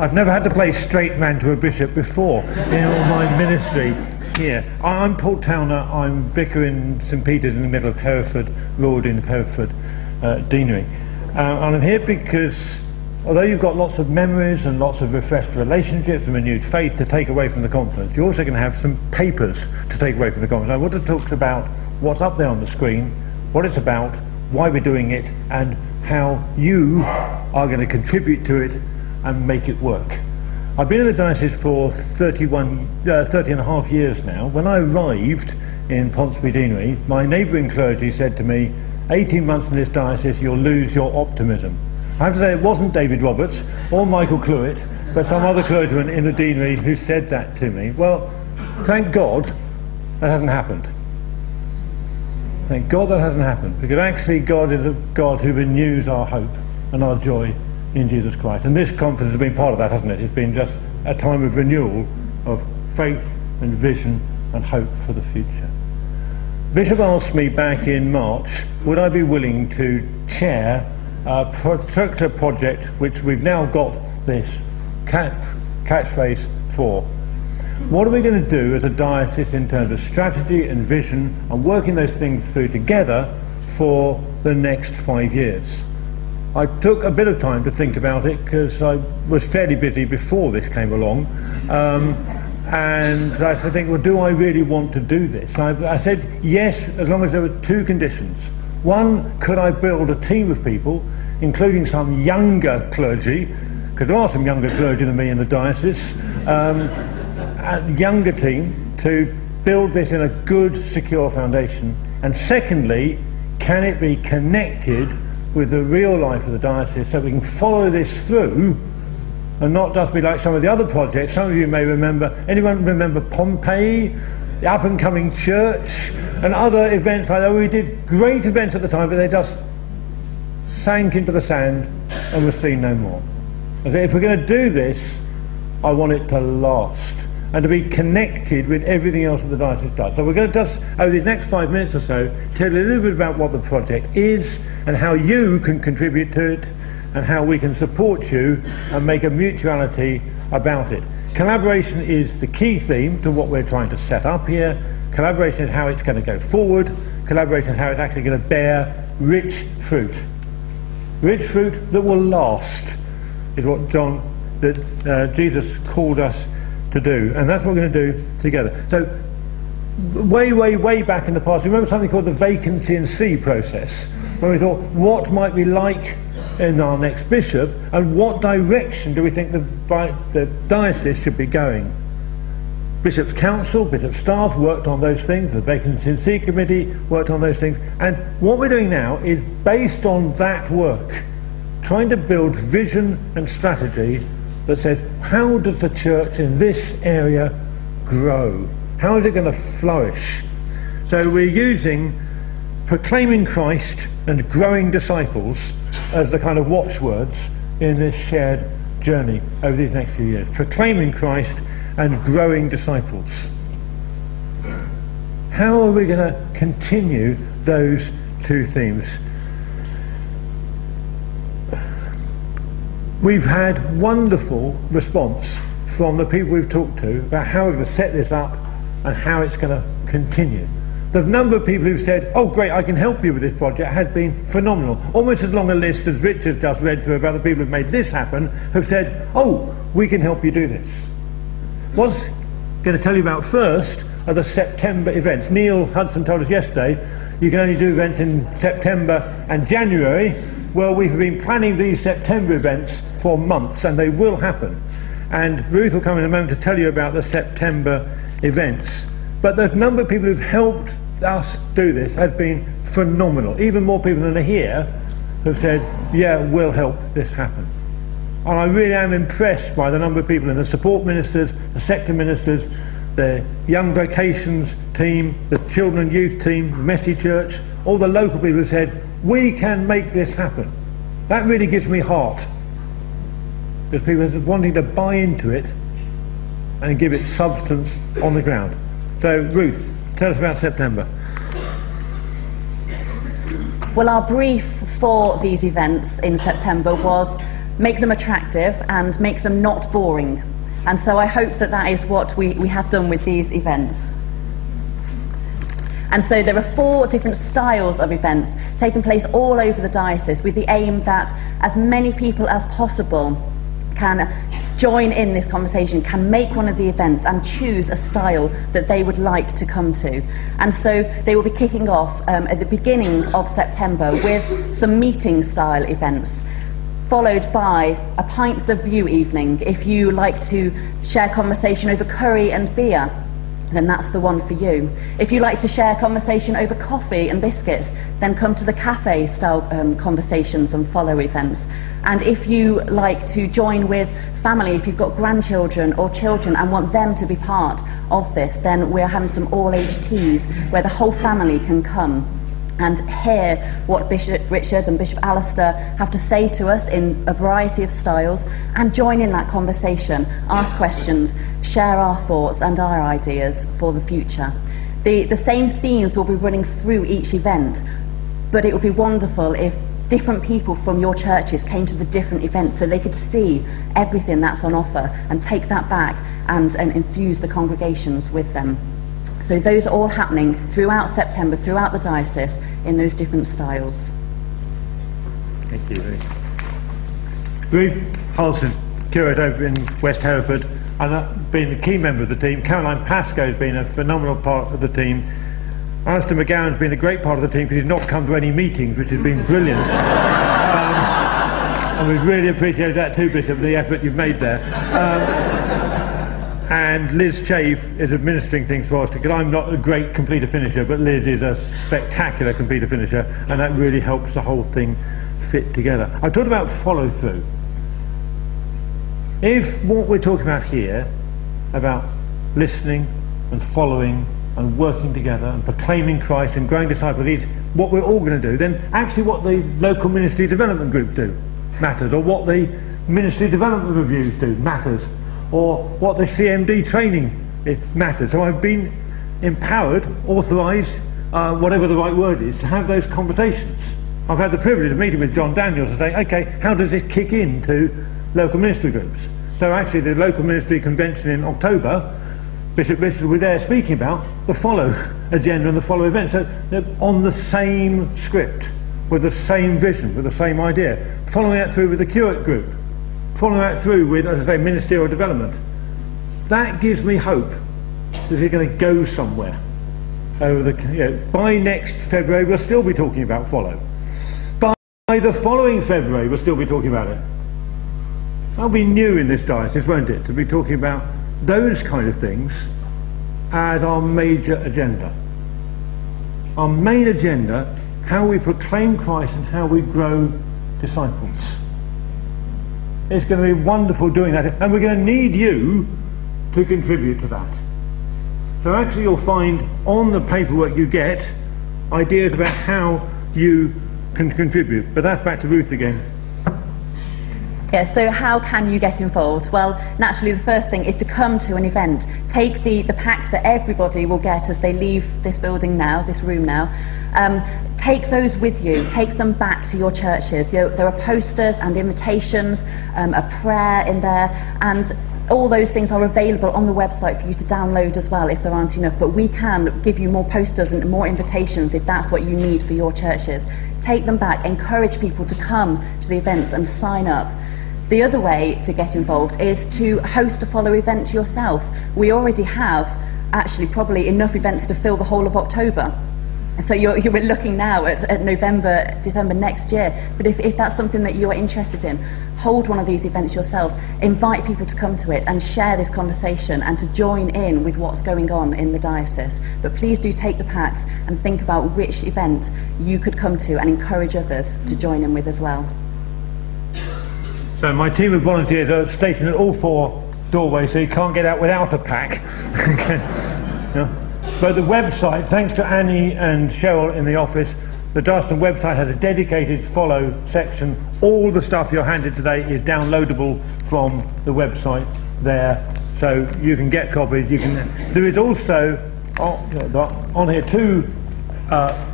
I've never had to play straight man to a bishop before in all my ministry here. I'm Paul Towner, I'm vicar in St Peter's in the middle of Hereford, Lord in Hereford Deanery. And I'm here because although you've got lots of memories and lots of refreshed relationships and renewed faith to take away from the conference, you're also going to have some papers to take away from the conference. I want to talk about what's up there on the screen, what it's about, why we're doing it, and how you are going to contribute to it and make it work. I've been in the diocese for 30 and a half years now. When I arrived in Ponsonby Deanery, my neighbouring clergy said to me, 18 months in this diocese, you'll lose your optimism. I have to say it wasn't David Roberts or Michael Cluett, but some other clergyman in the deanery who said that to me. Well, thank God that hasn't happened. Thank God that hasn't happened, because actually God is a God who renews our hope and our joy in Jesus Christ. And this conference has been part of that, hasn't it? It's been just a time of renewal of faith and vision and hope for the future. Bishop asked me back in March, would I be willing to chair a protractor project which we've now got this catchphrase for. What are we going to do as a diocese in terms of strategy and vision and working those things through together for the next 5 years? I took a bit of time to think about it because I was fairly busy before this came along, and I think, well, do I really want to do this? I said yes, as long as there were two conditions. One, could I build a team of people, including some younger clergy, because there are some younger clergy than me in the diocese, a younger team to build this in a good, secure foundation. And secondly, can it be connected with the real life of the diocese so we can follow this through and not just be like some of the other projects. Some of you may remember, anyone remember Pompeii, the up-and-coming church, and other events like that? We did great events at the time, but they just sank into the sand and were seen no more. I said, if we're going to do this, I want it to last and to be connected with everything else that the diocese does. So we're going to just, over these next 5 minutes or so, tell you a little bit about what the project is and how you can contribute to it and how we can support you and make a mutuality about it. Collaboration is the key theme to what we're trying to set up here. Collaboration is how it's going to go forward. Collaboration is how it's actually going to bear rich fruit. Rich fruit that will last is what Jesus called us to do, and that's what we're going to do together. So way back in the past, remember something called the vacancy and see process, when we thought, what might we like in our next bishop, and what direction do we think the diocese should be going? Bishop's Council, Bishop's staff worked on those things, the Vacancy and See Committee worked on those things, and what we're doing now is based on that work, trying to build vision and strategy that says, how does the church in this area grow? How is it going to flourish? So we're using proclaiming Christ and growing disciples as the kind of watchwords in this shared journey over these next few years. Proclaiming Christ and growing disciples. How are we going to continue those two themes? We've had wonderful response from the people we've talked to about how we're going to set this up and how it's going to continue. The number of people who've said, oh great, I can help you with this project, has been phenomenal. Almost as long a list as Richard's just read through about the people who've made this happen, who've said, oh, we can help you do this. What's going to tell you about first are the September events. Neil Hudson told us yesterday, you can only do events in September and January. Well, we've been planning these September events for months, and they will happen. And Ruth will come in a moment to tell you about the September events. But the number of people who've helped us do this has been phenomenal. Even more people than are here have said, yeah, we'll help this happen. And I really am impressed by the number of people in the support ministers, the sector ministers, the young vocations team, the children and youth team, the Messy Church, all the local people who said, we can make this happen. That really gives me heart. Because people are wanting to buy into it and give it substance on the ground. So, Ruth, tell us about September. Well, our brief for these events in September was make them attractive and make them not boring. And so I hope that that is what we have done with these events. And so there are 4 different styles of events taking place all over the diocese, with the aim that as many people as possible can join in this conversation, can make one of the events and choose a style that they would like to come to. And so they will be kicking off at the beginning of September with some meeting style events, followed by a pints of view evening. If you like to share conversation over curry and beer, then that's the one for you. If you like to share conversation over coffee and biscuits, then come to the cafe style conversations and follow events. And if you like to join with family, if you've got grandchildren or children and want them to be part of this, then we're having some all-age teas where the whole family can come and hear what Bishop Richard and Bishop Alistair have to say to us in a variety of styles, and join in that conversation, ask questions, share our thoughts and our ideas for the future. The same themes will be running through each event, but it would be wonderful if different people from your churches came to the different events so they could see everything that's on offer and take that back and infuse the congregations with them. So those are all happening throughout September, throughout the diocese, in those different styles. Thank you. Ruth Hulse is curate over in West Hereford, and been a key member of the team. Caroline Pascoe has been a phenomenal part of the team. Alistair McGowan's been a great part of the team because he's not come to any meetings, which has been brilliant. And we really appreciate that too, Bishop, the effort you've made there. And Liz Chafe is administering things for us, because I'm not a great completer finisher, but Liz is a spectacular completer finisher, and that really helps the whole thing fit together. I talked about follow-through. If what we're talking about here, about listening and following and working together and proclaiming Christ and growing disciples, is what we're all going to do, then actually what the local ministry development group do matters, or what the ministry development reviews do matters, or what the CMD training matters. So I've been empowered, authorised, whatever the right word is, to have those conversations. I've had the privilege of meeting with John Daniels and saying, okay, how does it kick into local ministry groups? So actually the local ministry convention in October, Bishop Richard was there speaking about the follow agenda and the follow event. So they're on the same script, with the same vision, with the same idea, following that through with the curate group, following that through with, as I say, ministerial development. That gives me hope that we're going to go somewhere. Over the, by next February, we'll still be talking about follow. By the following February, we'll still be talking about it. That'll be new in this diocese, won't it, to be talking about those kind of things as our major agenda. Our main agenda, how we proclaim Christ and how we grow disciples. It's going to be wonderful doing that, and we're going to need you to contribute to that. So actually you'll find on the paperwork you get ideas about how you can contribute. But that's back to Ruth again. Yeah, so how can you get involved? Well, naturally the first thing is to come to an event. Take the packs that everybody will get as they leave this building now, this room now. Take those with you, take them back to your churches. There are posters and invitations, a prayer in there, and all those things are available on the website for you to download as well if there aren't enough, but we can give you more posters and more invitations if that's what you need for your churches. Take them back, encourage people to come to the events and sign up. The other way to get involved is to host a follow event yourself. We already have actually probably enough events to fill the whole of October. So you're looking now at November, December next year. But if that's something that you're interested in, hold one of these events yourself. Invite people to come to it and share this conversation and to join in with what's going on in the diocese. But please do take the packs and think about which event you could come to and encourage others to join in with as well. So my team of volunteers are stationed at all 4 doorways, so you can't get out without a pack. Yeah. But the website, thanks to Annie and Cheryl in the office, the Diocesan website has a dedicated follow section. All the stuff you're handed today is downloadable from the website there, so you can get copies. There is also on here 2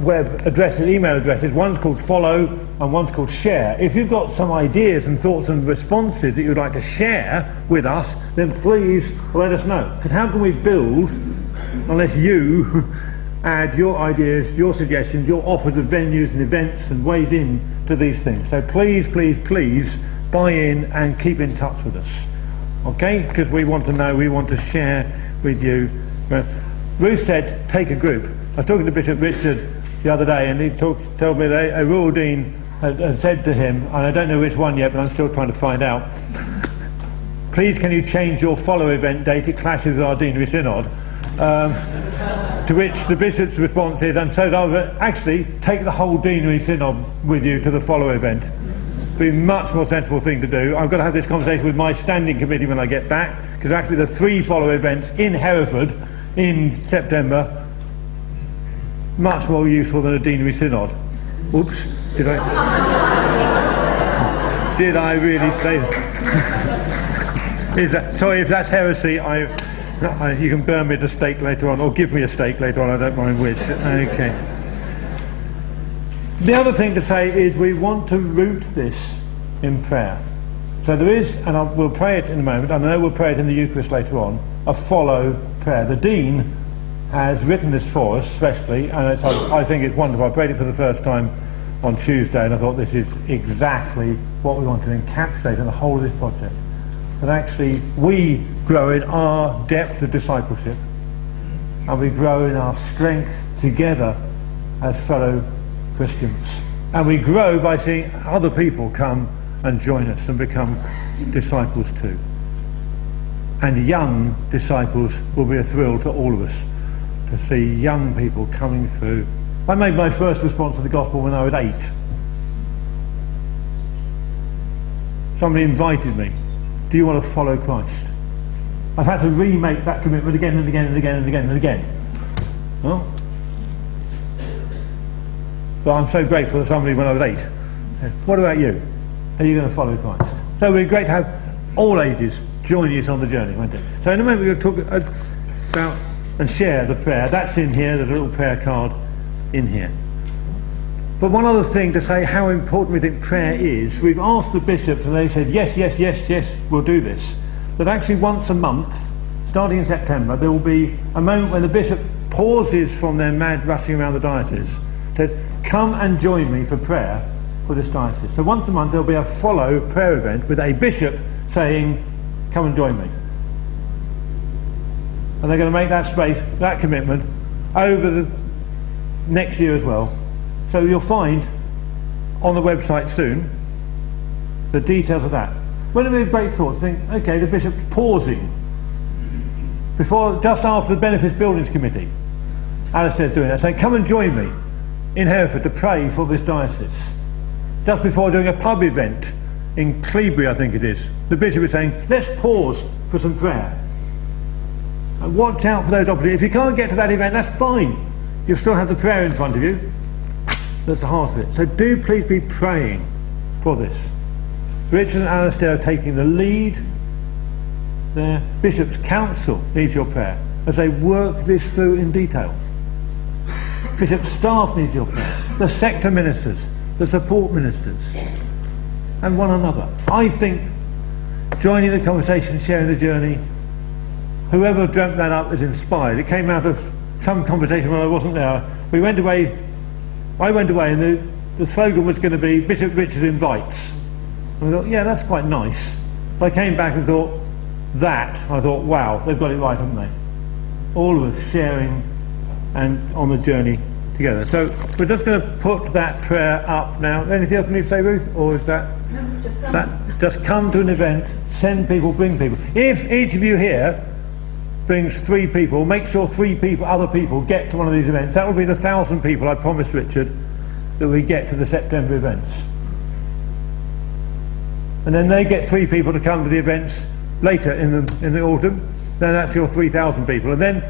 web addresses, email addresses. One's called follow and one's called share. If you've got some ideas and thoughts and responses that you'd like to share with us, then please let us know. Because how can we build unless you add your ideas, your suggestions, your offers of venues and events and ways in to these things. So please, please, please buy in and keep in touch with us. Okay? Because we want to know, we want to share with you. Ruth said, take a group. I was talking to Bishop Richard the other day, and he told me that a rural dean had said to him, and I don't know which one yet, but I'm still trying to find out, please can you change your follow event date, it clashes with our deanery synod. To which the bishop's response is, and so actually take the whole deanery synod with you to the follow event. It'd be a much more sensible thing to do. I've got to have this conversation with my standing committee when I get back, because actually the 3 follow events in Hereford in September, much more useful than a deanery synod. Oops, did I really say that? Sorry if that's heresy. You can burn me at a stake later on, or give me a stake later on, I don't mind which. Okay. The other thing to say is we want to root this in prayer. So there is, and we'll pray it in a moment, and I know we'll pray it in the Eucharist later on, a follow prayer. The Dean has written this for us, especially, and I think it's wonderful. I prayed it for the first time on Tuesday, and I thought this is exactly what we want to encapsulate in the whole of this project. That actually we grow in our depth of discipleship, and we grow in our strength together as fellow Christians. And we grow by seeing other people come and join us and become disciples too. And young disciples will be a thrill to all of us, to see young people coming through. I made my first response to the gospel when I was 8. Somebody invited me, do you want to follow Christ? I've had to remake that commitment again and again and again and again and again. Well, but I'm so grateful to somebody when I was 8. What about you? Are you going to follow Christ? So it'd be great to have all ages join us on the journey, won't it? So in a moment we're going to talk about and share the prayer. That's in here, the little prayer card in here. But one other thing to say how important we think prayer is, we've asked the bishops and they said yes, yes, yes, yes, we'll do this. That actually once a month, starting in September, there will be a moment when the bishop pauses from their mad rushing around the diocese, says, come and join me for prayer for this diocese. So once a month there'll be a follow prayer event with a bishop saying, come and join me. And they're going to make that space, that commitment, over the next year as well. So you'll find on the website soon the details of that. When it be a great thought to think, okay, the bishop's pausing before, just after the Benefice Buildings Committee. Alistair's doing that, saying, come and join me in Hereford to pray for this diocese. Just before doing a pub event in Clebury, I think it is, the bishop is saying, let's pause for some prayer. And watch out for those opportunities. If you can't get to that event, that's fine. You'll still have the prayer in front of you. That's the heart of it. So do please be praying for this. Richard and Alistair are taking the lead. Their Bishop's Council needs your prayer as they work this through in detail. Bishop's staff needs your prayer. The sector ministers, the support ministers, and one another. I think joining the conversation, sharing the journey, whoever dreamt that up is inspired. It came out of some conversation when I wasn't there. We went away, I went away, and the slogan was going to be Bishop Richard invites. And I thought, yeah, that's quite nice. But I came back and thought, I thought, wow, they've got it right, haven't they? All of us sharing and on the journey together. So we're just going to put that prayer up now. Anything else you need to say, Ruth? Or is that? Just come to an event, send people, bring people. If each of you here brings 3 people, make sure 3 people, other people, get to one of these events. That will be the 1,000 people I promised Richard that we get to the September events. And then they get 3 people to come to the events later in the autumn. Then that's your 3,000 people. And then,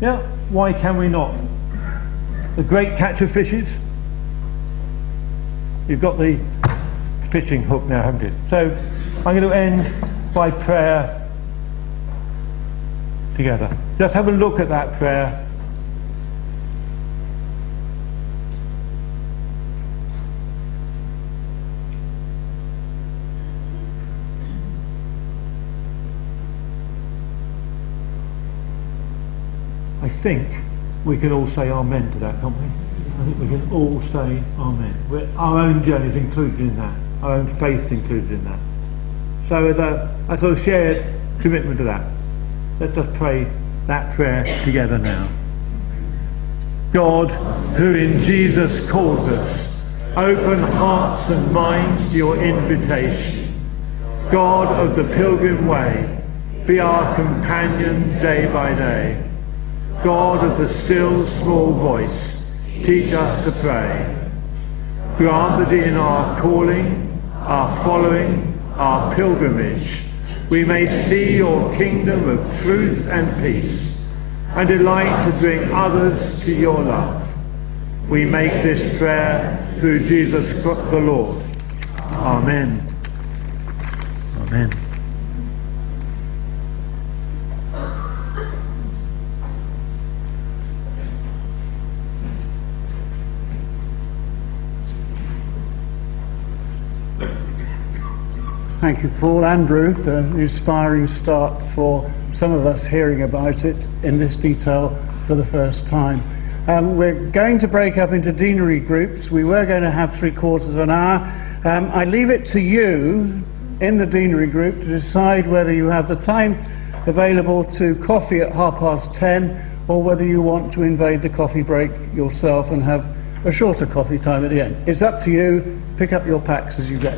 yeah, why can we not? The great catch of fishes. You've got the fishing hook now, haven't you? So I'm going to end by prayer together. Just have a look at that prayer. I think we can all say amen to that, can't we? I think we can all say amen. Our own journey is included in that. Our own faith included in that. So as a sort of shared commitment to that, let's just pray that prayer together now. God, who in Jesus calls us, open hearts and minds to your invitation. God of the pilgrim way, be our companion day by day. God of the still small voice, teach us to pray. Grant that in our calling, our following, our pilgrimage, we may see your kingdom of truth and peace, and delight to bring others to your love. We make this prayer through Jesus the Lord. Amen. Amen. Thank you, Paul and Ruth. An inspiring start for some of us hearing about it in this detail for the first time. We're going to break up into deanery groups. We were going to have 3/4 of an hour. I leave it to you in the deanery group to decide whether you have the time available to coffee at 10:30 or whether you want to invade the coffee break yourself and have a shorter coffee time at the end. It's up to you. Pick up your packs as you go.